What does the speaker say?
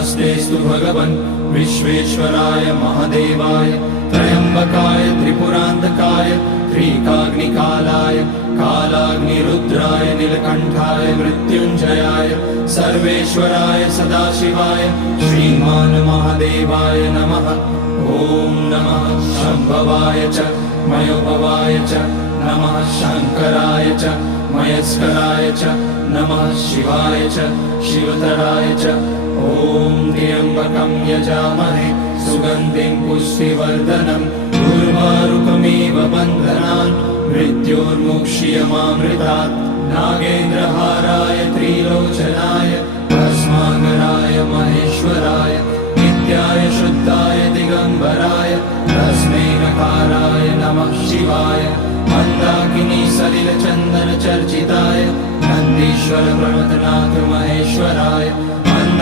नमस्तेस्तु भगवन् विश्वेश्वराय महादेवाय त्र्यम्बकाय त्रिपुरान्तकाय त्रिकाग्निकालाय कालाग्निरुद्राय नीलकण्ठाय मृत्युञ्जयाय सर्वेश्वराय सदाशिवाय श्रीमान् महादेवाय नमः। ॐ नमः शम्भवाय च मयोभवाय च नमः शङ्कराय च मयस्कराय च नमः शिवाय च शिवतराय च। ॐ त्र्यम्बकं यजामहे सुगन्धिं पुष्टिवर्धनम् उर्वारुकमिव बन्धनान् मृत्योर्मुक्ष्यमामृतात्। नागेन्द्रहाराय त्रिलोचनाय भस्माङ्गराय